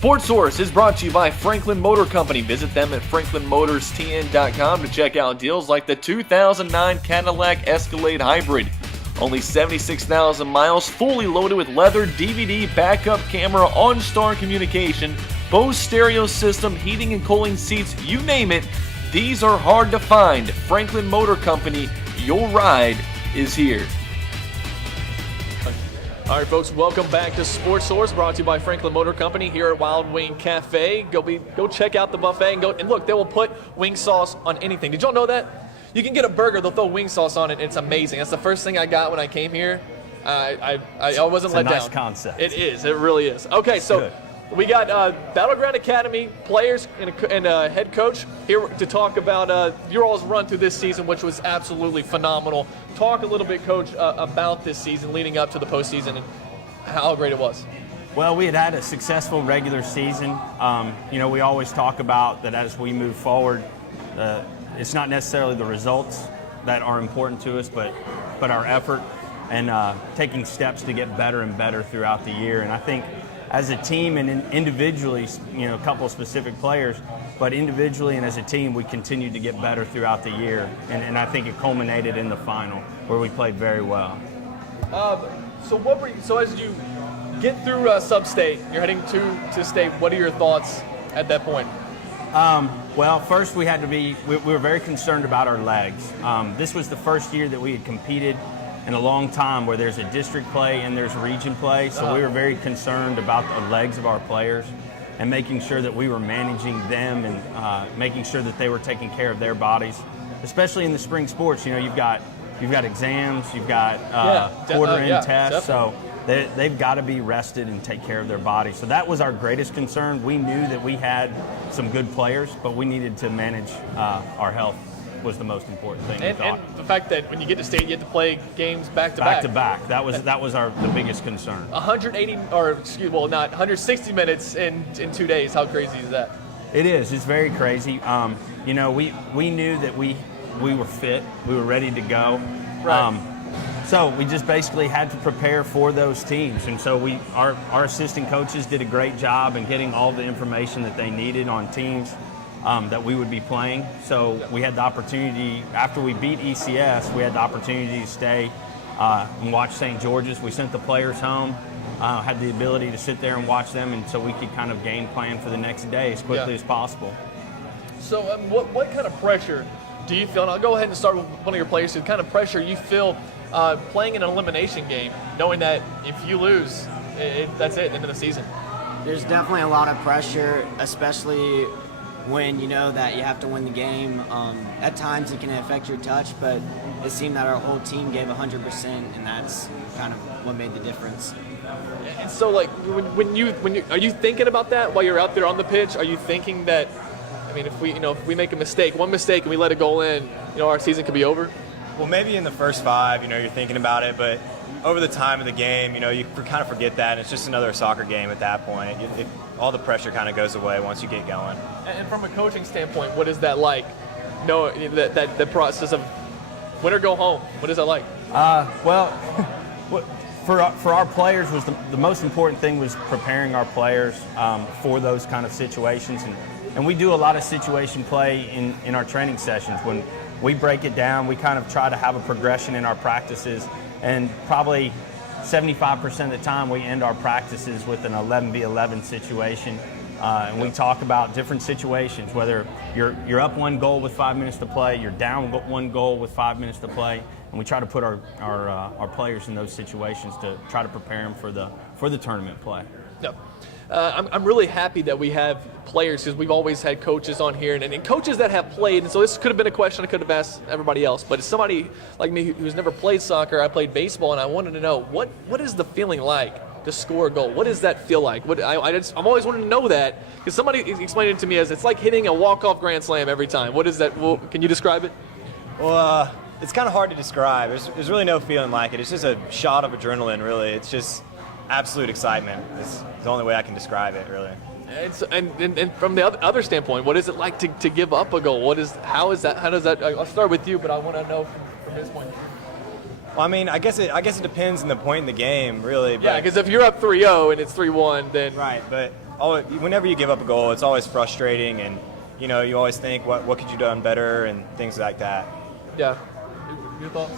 Sports Source is brought to you by Franklin Motor Company. Visit them at franklinmotorstn.com to check out deals like the 2009 Cadillac Escalade Hybrid. Only 76,000 miles, fully loaded with leather, DVD, backup camera, OnStar communication, Bose stereo system, heating and cooling seats, you name it. These are hard to find. Franklin Motor Company, your ride is here. All right, folks, welcome back to Sports Source, brought to you by Franklin Motor Company here at Wild Wing Cafe. Go check out the buffet and look, they will put wing sauce on anything. Did y'all know that? You can get a burger, they'll throw wing sauce on it. It's amazing. That's the first thing I got when I came here. I wasn't let down. It's a nice concept. It is. It really is. Okay, so good. We got Battleground Academy players and head coach here to talk about your all's run through this season, which was absolutely phenomenal. Talk a little bit, Coach, about this season leading up to the postseason and how great it was. Well, we had a successful regular season. We always talk about that as we move forward, it's not necessarily the results that are important to us, but our effort and taking steps to get better and better throughout the year. And I think as a team and individually, a couple of specific players, but individually and as a team, we continued to get better throughout the year. And I think it culminated in the final where we played very well. So as you get through sub-state, you're heading to state, what are your thoughts at that point? Well, first we were very concerned about our legs. This was the first year that we had competed in a long time where there's a district play and there's region play, so we were very concerned about the legs of our players and making sure that we were managing them and making sure that they were taking care of their bodies, especially in the spring sports. You've got exams, you've got quarter-end tests, so they've got to be rested and take care of their bodies. So that was our greatest concern. We knew that we had some good players, but we needed to manage our health was the most important thing. And the fact that when you get to state, you have to play games back to back. That was the biggest concern. 160 minutes in 2 days. How crazy is that? It is. It's very crazy. We knew that we were fit. We were ready to go. Right. So we just basically had to prepare for those teams, and so our assistant coaches did a great job in getting all the information that they needed on teams that we would be playing. So we had the opportunity, after we beat ECS, we had the opportunity to stay and watch St. George's. We sent the players home, had the ability to sit there and watch them, and so we could kind of game plan for the next day as quickly as possible. So what kind of pressure do you feel, and I'll go ahead and start with one of your players, what kind of pressure you feel playing in an elimination game, knowing that if you lose, that's it, end of the season? There's definitely a lot of pressure, especially when you know that you have to win the game. At times it can affect your touch, but it seemed that our whole team gave 100%, and that's kind of what made the difference. And so, like, when you are you thinking about that while you're out there on the pitch? Are you thinking that, if we make a mistake, one mistake, and we let a goal in, our season could be over? Well, maybe in the first five, you're thinking about it, but over the time of the game, you kind of forget that, and it's just another soccer game at that point. All the pressure kind of goes away once you get going. And from a coaching standpoint, what is that like? That process of win or go home, what is that like? For our players, was the most important thing was preparing our players for those kind of situations, and we do a lot of situation play in our training sessions. When we break it down, we kind of try to have a progression in our practices, and probably 75% of the time we end our practices with an 11v11 situation, and we talk about different situations, whether you're up one goal with 5 minutes to play, you're down one goal with 5 minutes to play, and we try to put our players in those situations to try to prepare them for the tournament play. Yep. I'm really happy that we have players, because we've always had coaches on here and coaches that have played. And so this could have been a question I could have asked everybody else. But as somebody like me who's never played soccer, I played baseball, and I wanted to know what is the feeling like to score a goal? What does that feel like? I'm always wanting to know that, because somebody explained it to me as it's like hitting a walk-off grand slam every time. What is that? Well, can you describe it? Well, it's kind of hard to describe. There's really no feeling like it. It's just a shot of adrenaline, really. It's just absolute excitement. It's the only way I can describe it, really. And from the other standpoint, what is it like to give up a goal? How does that? I'll start with you, but I want to know from his point of view. Well, I guess it depends on the point in the game, really. But, yeah, because if you're up 3-0 and it's 3-1, then right. But whenever you give up a goal, it's always frustrating, and you always think what could you have done better and things like that. Yeah. Your thoughts?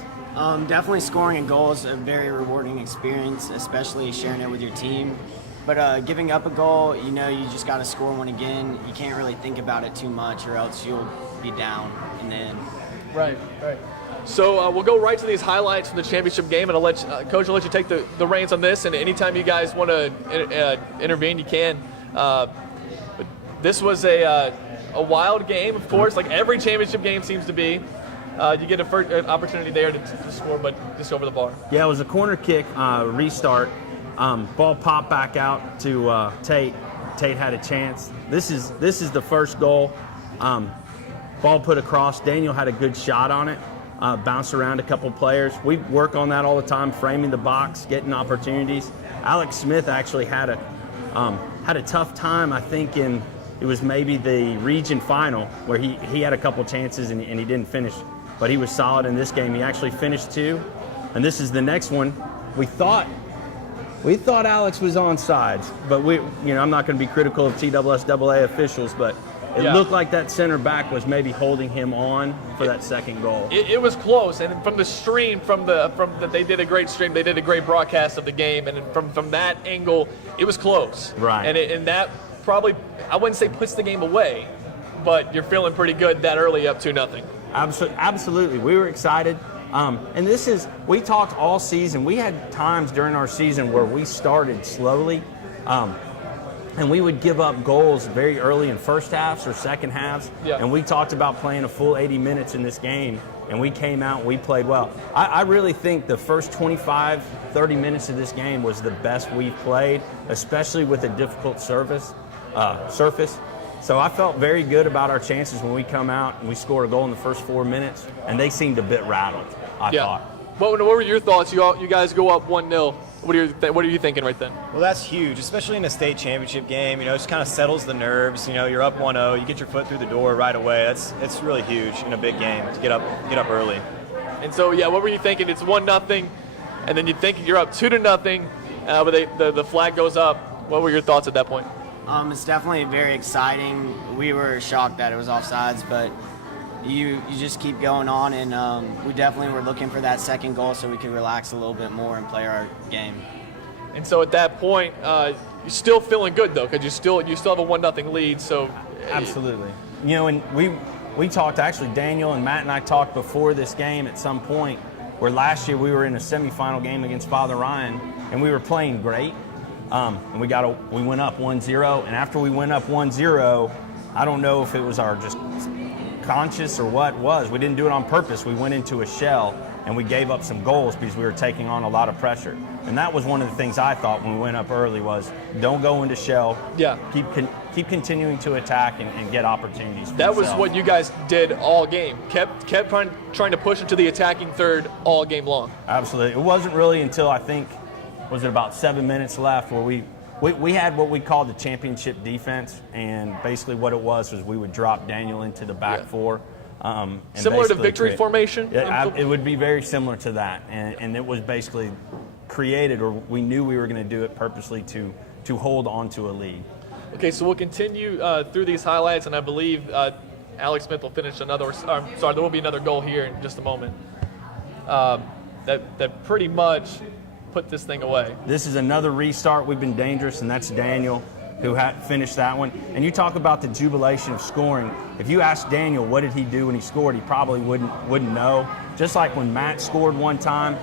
Definitely scoring a goal is a very rewarding experience, especially sharing it with your team. But giving up a goal, you just got to score one again. You can't really think about it too much, or else you'll be down in the end. Right. So we'll go right to these highlights from the championship game, and Coach will let you take the reins on this. And anytime you guys want to intervene, you can. But this was a wild game, of course, like every championship game seems to be. You get an opportunity there to score, but just over the bar. Yeah, it was a corner kick restart. Ball popped back out to Tate. Tate had a chance. This is the first goal. Ball put across. Daniel had a good shot on it. Bounced around a couple players. We work on that all the time, framing the box, getting opportunities. Alex Smith actually had a tough time, I think, it was maybe the region final where he had a couple chances and he didn't finish. But he was solid in this game. He actually finished 2. And this is the next one. We thought Alex was onside, but I'm not going to be critical of TSSAA officials, but it looked like that center back was maybe holding him on for that second goal. It was close, and from the stream, they did a great stream. They did a great broadcast of the game, and from that angle, it was close. Right. And that probably, I wouldn't say puts the game away, but you're feeling pretty good that early up 2-0. Absolutely. We were excited. And we talked all season. We had times during our season where we started slowly, and we would give up goals very early in first halves or second halves. Yeah. And we talked about playing a full 80 minutes in this game, and we came out and we played well. I really think the first 25, 30 minutes of this game was the best we've played, especially with a difficult surface. So I felt very good about our chances when we come out and we score a goal in the first 4 minutes, and they seemed a bit rattled, I thought. What were your thoughts? You guys go up 1-0. What are you thinking right then? Well, that's huge, especially in a state championship game. It just kind of settles the nerves. You're up 1-0, you get your foot through the door right away. It's really huge in a big game to get up early. And so, what were you thinking? It's 1-0, and then you think you're up 2-0, but the flag goes up. What were your thoughts at that point? It's definitely very exciting. We were shocked that it was offsides, but you just keep going on, and we definitely were looking for that second goal so we could relax a little bit more and play our game. And so at that point, you're still feeling good though, because you still have a 1-0 lead. So absolutely. And we talked, actually Daniel and Matt and I talked before this game at some point, where last year we were in a semifinal game against Father Ryan, and we were playing great. And we went up 1-0, and after we went up 1-0, I don't know if it was our just conscious or what it was. We didn't do it on purpose. We went into a shell and we gave up some goals because we were taking on a lot of pressure. And that was one of the things I thought when we went up early was don't go into shell. Yeah. Keep continuing to attack and get opportunities. That was what you guys did all game. Kept trying to push into the attacking third all game long. Absolutely. It wasn't really until I think was it about 7 minutes left where we had what we called the championship defense, and basically what it was we would drop Daniel into the back four. Similar to victory formation? Yeah, it would be very similar to that, and it was basically created, or we knew we were going to do it purposely to hold on to a lead. Okay, so we'll continue through these highlights, and I believe Alex Smith will finish there will be another goal here in just a moment. That pretty much put this thing away. This is another restart. We've been dangerous, and that's Daniel who had finished that one. And you talk about the jubilation of scoring. If you ask Daniel what did he do when he scored, he probably wouldn't know. Just like when Matt scored one time,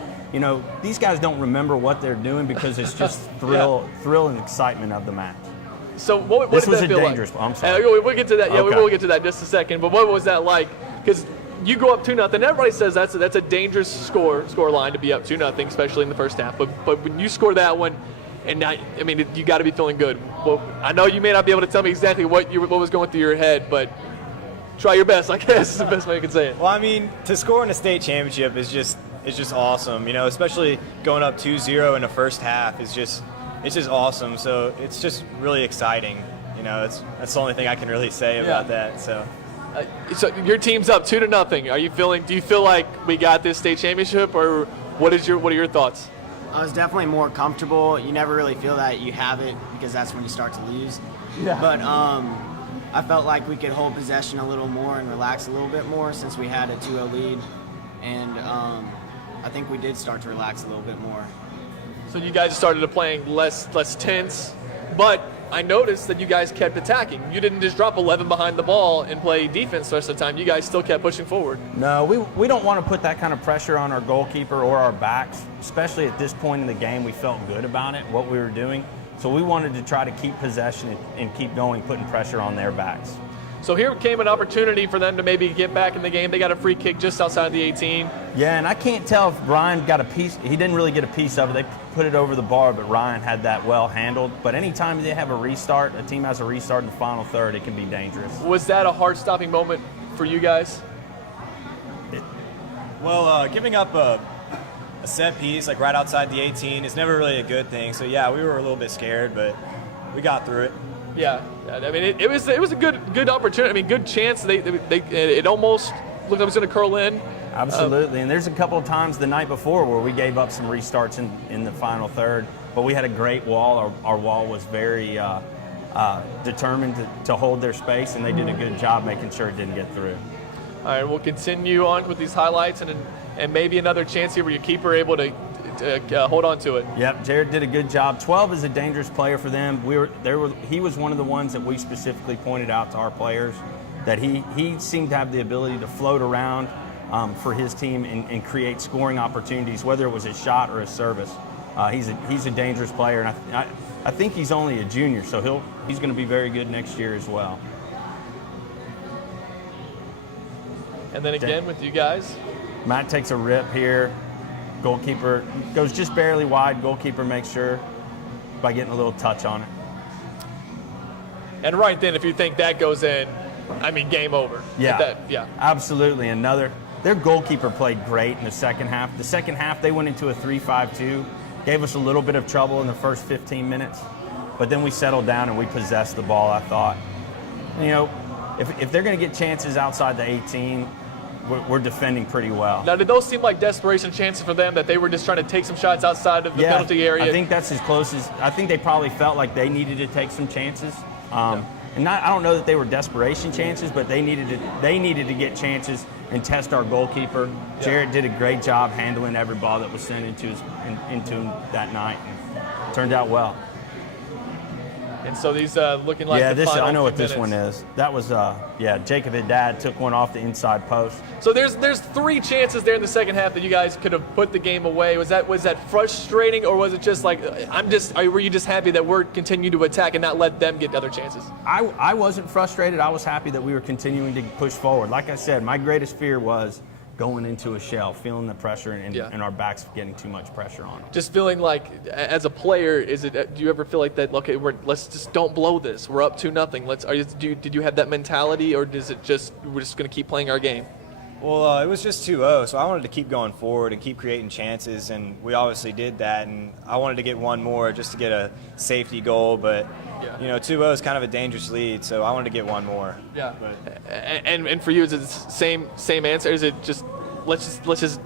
these guys don't remember what they're doing because it's just thrill and excitement of the match. So what this did was that a feel dangerous. like? I'm sorry. We'll get to that. Yeah, Okay. we will get to that in just a second. But what was that like? Because you go up 2-0. Everybody says that's a dangerous score line to be up 2-0, especially in the first half. But when you score that one, and now, you got to be feeling good. Well, I know you may not be able to tell me exactly what was going through your head, but try your best. I guess is the best way I can say it. Well, to score in a state championship is just awesome. Especially going up 2-0 in the first half it's just awesome. So it's just really exciting. That's the only thing I can really say about that. So. So your team's up 2-0. Do you feel like we got this state championship, or what are your thoughts? I was definitely more comfortable. You never really feel that you have it because that's when you start to lose. Yeah. But I felt like we could hold possession a little more and relax a little bit more since we had a 2-0 lead. And I think we did start to relax a little bit more. So you guys started playing less tense, but I noticed that you guys kept attacking. You didn't just drop 11 behind the ball and play defense the rest of the time. You guys still kept pushing forward. No, we don't want to put that kind of pressure on our goalkeeper or our backs, especially at this point in the game. We felt good about it, what we were doing. So we wanted to try to keep possession and keep going, putting pressure on their backs. So here came an opportunity for them to maybe get back in the game. They got a free kick just outside the 18. Yeah, and I can't tell if Ryan got a piece. He didn't really get a piece of it. They put it over the bar, but Ryan had that well handled. But anytime they have a restart, a team has a restart in the final third, it can be dangerous. Was that a heart-stopping moment for you guys? Well, giving up a set piece like right outside the 18 is never really a good thing. So yeah, we were a little bit scared, but we got through it. Yeah, I mean it was a good opportunity. I mean, good chance. It almost looked like it was going to curl in. Absolutely, and there's a couple of times the night before where we gave up some restarts in the final third, but we had a great wall. Our wall was very determined to hold their space, and they did a good job making sure it didn't get through. All right, we'll continue on with these highlights and maybe another chance here where your keeper able to hold on to it. Yep, Jared did a good job. 12 is a dangerous player for them. He was one of the ones that we specifically pointed out to our players that he seemed to have the ability to float around for his team and create scoring opportunities, whether it was a shot or a service. He's a dangerous player, and I think he's only a junior, so he's going to be very good next year as well. And then again with you guys. Matt takes a rip here. Goalkeeper goes just barely wide. Goalkeeper makes sure by getting a little touch on it. And right then, if you think that goes in, I mean, game over. Yeah, absolutely. Their goalkeeper played great in the second half. The second half, they went into a 3-5-2, gave us a little bit of trouble in the first 15 minutes, but then we settled down and we possessed the ball, I thought. You know, if they're going to get chances outside the 18, we're defending pretty well. Now, did those seem like desperation chances for them, that they were just trying to take some shots outside of the penalty area? I think that's as close as – I think they probably felt like they needed to take some chances. And I don't know that they were desperation chances, but they needed to get chances and test our goalkeeper. Yeah. Jared did a great job handling every ball that was sent into him that night, and turned out well. And so these looking like the final I know what minutes. This one is. That was Jacob Haddad took one off the inside post. So there's three chances there in the second half that you guys could have put the game away. Was that frustrating, or was it just like were you just happy that we're continuing to attack and not let them get other chances? I wasn't frustrated. I was happy that we were continuing to push forward. Like I said, my greatest fear was going into a shell, feeling the pressure, and our backs getting too much pressure on them. Just feeling like, as a player, do you ever feel like that? Okay, let's just don't blow this. We're up 2-0. Did you have that mentality, or is it just we're just going to keep playing our game? Well, it was just 2-0, so I wanted to keep going forward and keep creating chances, and we obviously did that. And I wanted to get one more just to get a safety goal, but 2-0 is kind of a dangerous lead, so I wanted to get one more. Yeah. And for you, is it the same answer? Is it just let's just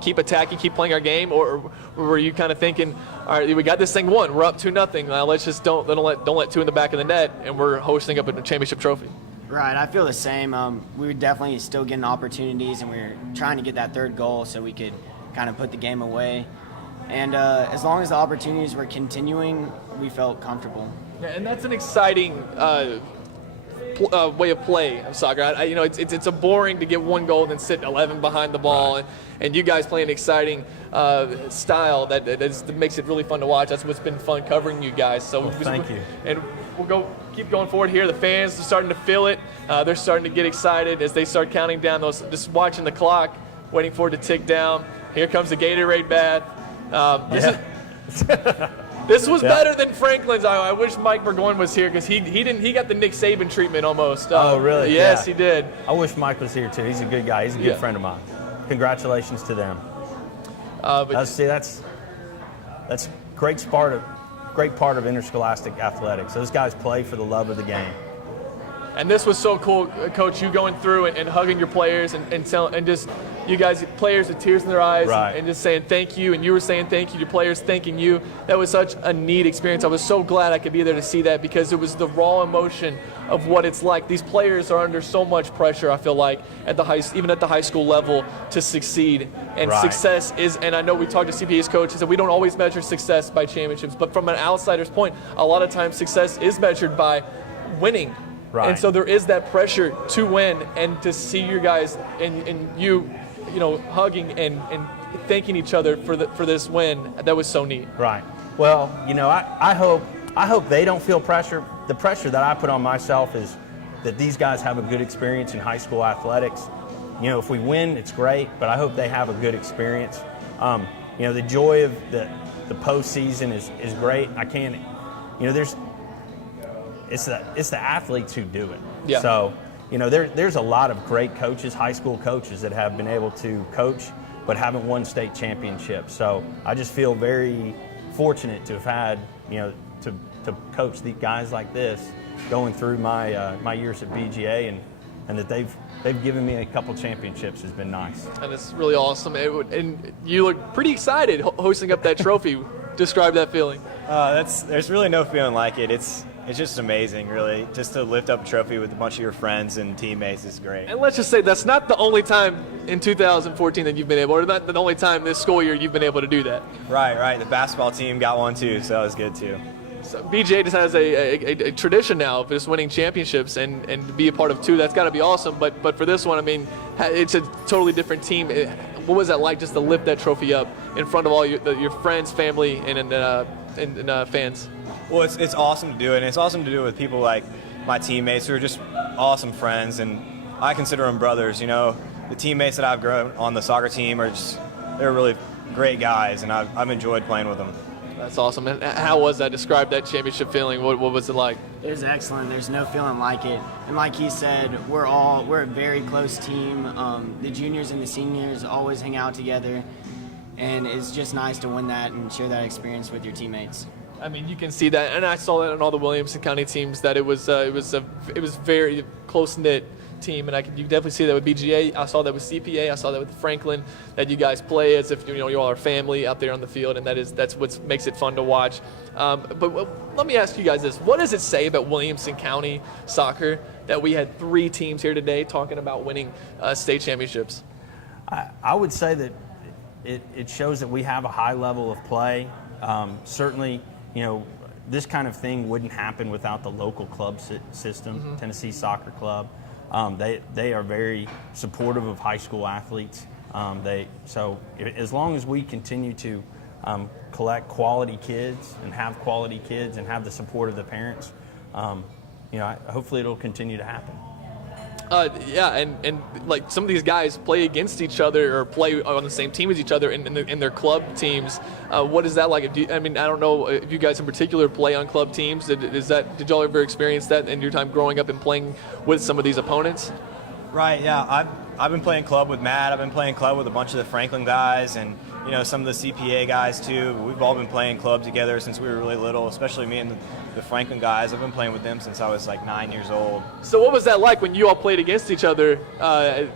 keep attacking, keep playing our game, or were you kind of thinking, all right, we got this thing won, we're up 2-0, now let's just don't let two in the back of the net, and we're hosting up a championship trophy? Right, I feel the same. We were definitely still getting opportunities, and we were trying to get that third goal so we could kind of put the game away. And as long as the opportunities were continuing, we felt comfortable. Yeah, and that's an exciting way of play of soccer. It's a boring to get one goal and then sit 11 behind the ball, right. and you guys play an exciting style that makes it really fun to watch. That's what's been fun covering you guys. So thank you. And we'll keep going forward here. The fans are starting to feel it. They're starting to get excited as they start counting down those. Just watching the clock, waiting for it to tick down. Here comes the Gatorade bath. This was better than Franklin's. I wish Mike Burgoyne was here because he got the Nick Saban treatment almost. Oh, really? Yes, he did. I wish Mike was here too. He's a good guy. He's a good friend of mine. Congratulations to them. That's great part of interscholastic athletics. Those guys play for the love of the game. And this was so cool, Coach, you going through and hugging your players and just you guys, players with tears in their eyes, Right. and just saying thank you, and you were saying thank you to players thanking you. That was such a neat experience. I was so glad I could be there to see that, because it was the raw emotion of what it's like. These players are under so much pressure, I feel like, even at the high school level, to succeed. And Right. success is, and I know we talked to CPA's coaches, and we don't always measure success by championships, but from an outsider's point, a lot of times success is measured by winning. Right. And so there is that pressure to win, and to see you guys and you hugging and thanking each other for this win. That was so neat. Right. Well, I hope they don't feel pressure. The pressure that I put on myself is that these guys have a good experience in high school athletics. If we win, it's great, but I hope they have a good experience. The joy of the postseason is great. I can't, it's the athletes who do it. Yeah. So, there's a lot of great coaches, high school coaches, that have been able to coach but haven't won state championships. So I just feel very fortunate to have had, to coach the guys like this going through my years at BGA, and that they've given me a couple championships has been nice. And it's really awesome. And you look pretty excited hosting up that trophy. Describe that feeling. There's really no feeling like it. It's just amazing, really. Just to lift up a trophy with a bunch of your friends and teammates is great. And let's just say that's not the only time in 2014 that you've been able, or not the only time this school year you've been able to do that. Right. The basketball team got one too, so that was good too. So BGA just has a tradition now of just winning championships, and to be a part of two, that's got to be awesome. But for this one, I mean, it's a totally different team. What was that like, just to lift that trophy up in front of all your friends, family, and fans? Well, it's awesome to do it, and it's awesome to do it with people like my teammates who are just awesome friends, and I consider them brothers. The teammates that I've grown on the soccer team they're really great guys, and I've enjoyed playing with them. That's awesome. And how was that? Describe that championship feeling. What was it like? It was excellent. There's no feeling like it. And like he said, we're a very close team. The juniors and the seniors always hang out together, and it's just nice to win that and share that experience with your teammates. I mean, you can see that, and I saw that in all the Williamson County teams, that it was very close knit team, and you definitely see that with BGA. I saw that with CPA. I saw that with Franklin. That you guys play as if you all are family out there on the field, and that's what makes it fun to watch. But let me ask you guys this: what does it say about Williamson County soccer that we had 3 teams here today talking about winning state championships? I would say that it shows that we have a high level of play. Certainly, this kind of thing wouldn't happen without the local club system, Tennessee Soccer Club. They are very supportive of high school athletes. So as long as we continue to collect quality kids and have quality kids and have the support of the parents, hopefully it'll continue to happen. And like some of these guys play against each other or play on the same team as each other in their club teams. What is that like? I don't know if you guys in particular play on club teams. Did y'all ever experience that in your time growing up and playing with some of these opponents? Right, yeah. I've been playing club with Matt. I've been playing club with a bunch of the Franklin guys and some of the CPA guys too. We've all been playing club together since we were really little, especially me and the Franklin guys. I've been playing with them since I was like 9 years old. So what was that like when you all played against each other at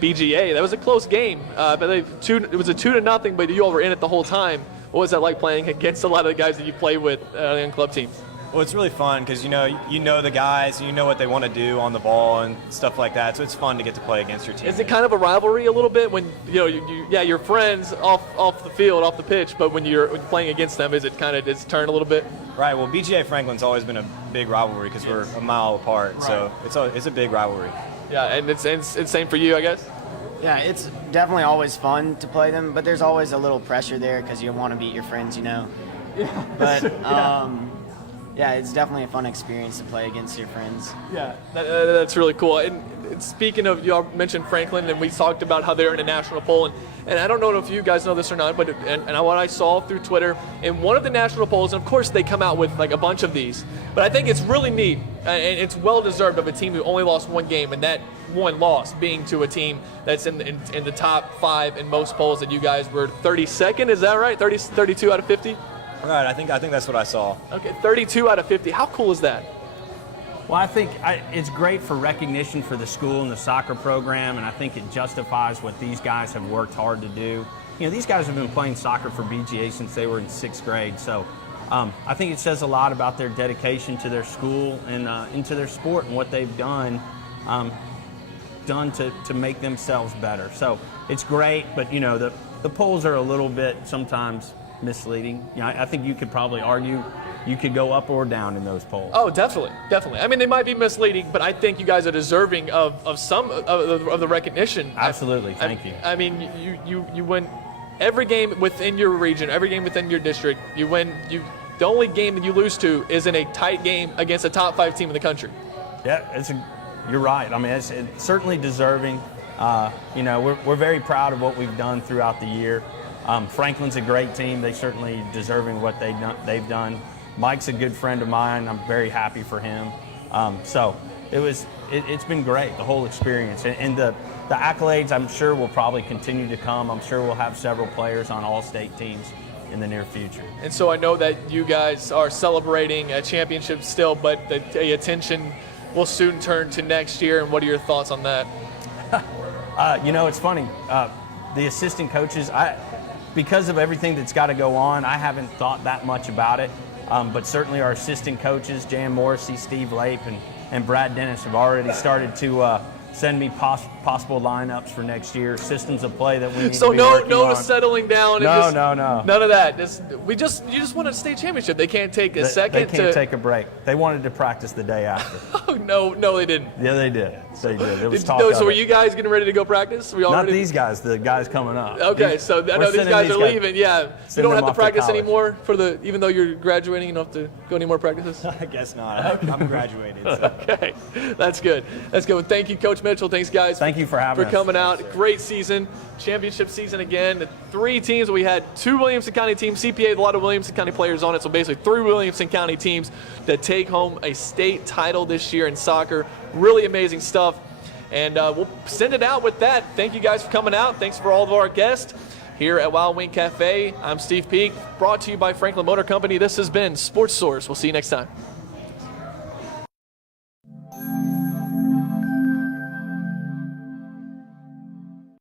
BGA? That was a close game, but it was a 2-0, but you all were in it the whole time. What was that like playing against a lot of the guys that you play with on club teams? Well, it's really fun because you know the guys, you know what they want to do on the ball and stuff like that. So it's fun to get to play against your team. Is it kind of a rivalry a little bit when you're friends off the field, off the pitch, but when you're playing against them, is it kind of turn a little bit? Right. Well, BGA Franklin's always been a big rivalry because we're a mile apart, right. So it's a big rivalry. Yeah, and it's same for you, I guess. Yeah, it's definitely always fun to play them, but there's always a little pressure there because you want to beat your friends, Yeah. But yeah, it's definitely a fun experience to play against your friends. Yeah, that's really cool. And speaking of, y'all mentioned Franklin, and we talked about how they're in a national poll. And I don't know if you guys know this or not, but and what I saw through Twitter, in one of the national polls, and of course they come out with like a bunch of these, but I think it's really neat, and it's well-deserved of a team who only lost one game, and that one loss being to a team that's in the top 5 in most polls, that you guys were 32nd, is that right? 32 out of 50? Right, I think that's what I saw. Okay, 32 out of 50. How cool is that? Well, I think it's great for recognition for the school and the soccer program, and I think it justifies what these guys have worked hard to do. You know, these guys have been playing soccer for BGA since they were in 6th grade, so I think it says a lot about their dedication to their school and into their sport and what they've done to make themselves better. So it's great, but you know, the polls are a little bit sometimes misleading. You know, I think you could probably argue you could go up or down in those polls. Oh, definitely. I mean, they might be misleading, but I think you guys are deserving of some of the recognition. Absolutely, thank you. I mean, you win every game within your region, every game within your district. You win. The only game that you lose to is in a tight game against a top 5 team in the country. Yeah, you're right. I mean, it's certainly deserving. You know, we're very proud of what we've done throughout the year. Franklin's a great team. They certainly deserving what they've done. Mike's a good friend of mine. I'm very happy for him. So it's been great, the whole experience. And the accolades, I'm sure, will probably continue to come. I'm sure we'll have several players on all-state teams in the near future. And so I know that you guys are celebrating a championship still, but the attention will soon turn to next year. And what are your thoughts on that? You know, it's funny. The assistant coaches, because of everything that's got to go on, I haven't thought that much about it. But certainly our assistant coaches, Jan Morrissey, Steve Lape, and Brad Dennis have already started to send me possible lineups for next year, systems of play that we need to be working no on. settling down. No. None of that. You just won a state championship. They can't take a second. They can't take a break. They wanted to practice the day after. Oh no, they didn't. Yeah, they did. They did. It was talk so of were it. you guys getting ready to go practice? Not these guys. The guys coming up. Okay, so I know these guys are leaving. Yeah, you don't have to practice anymore even though you're graduating. You don't have to go any more practices. I guess not. I'm graduated. So. Okay, that's good. Well, thank you, Coach Mitchell. Thanks, guys. Thank you for having us. coming out. Great season, championship season again. The 3 teams. We had 2 Williamson County teams. CPA had a lot of Williamson County players on it, so basically 3 Williamson County teams that take home a state title this year in soccer. Really amazing stuff. And we'll send it out with that. Thank you guys for coming out. Thanks for all of our guests here at Wild Wing Cafe. I'm Steve Peak, brought to you by Franklin Motor Company. This has been Sports Source. We'll see you next time.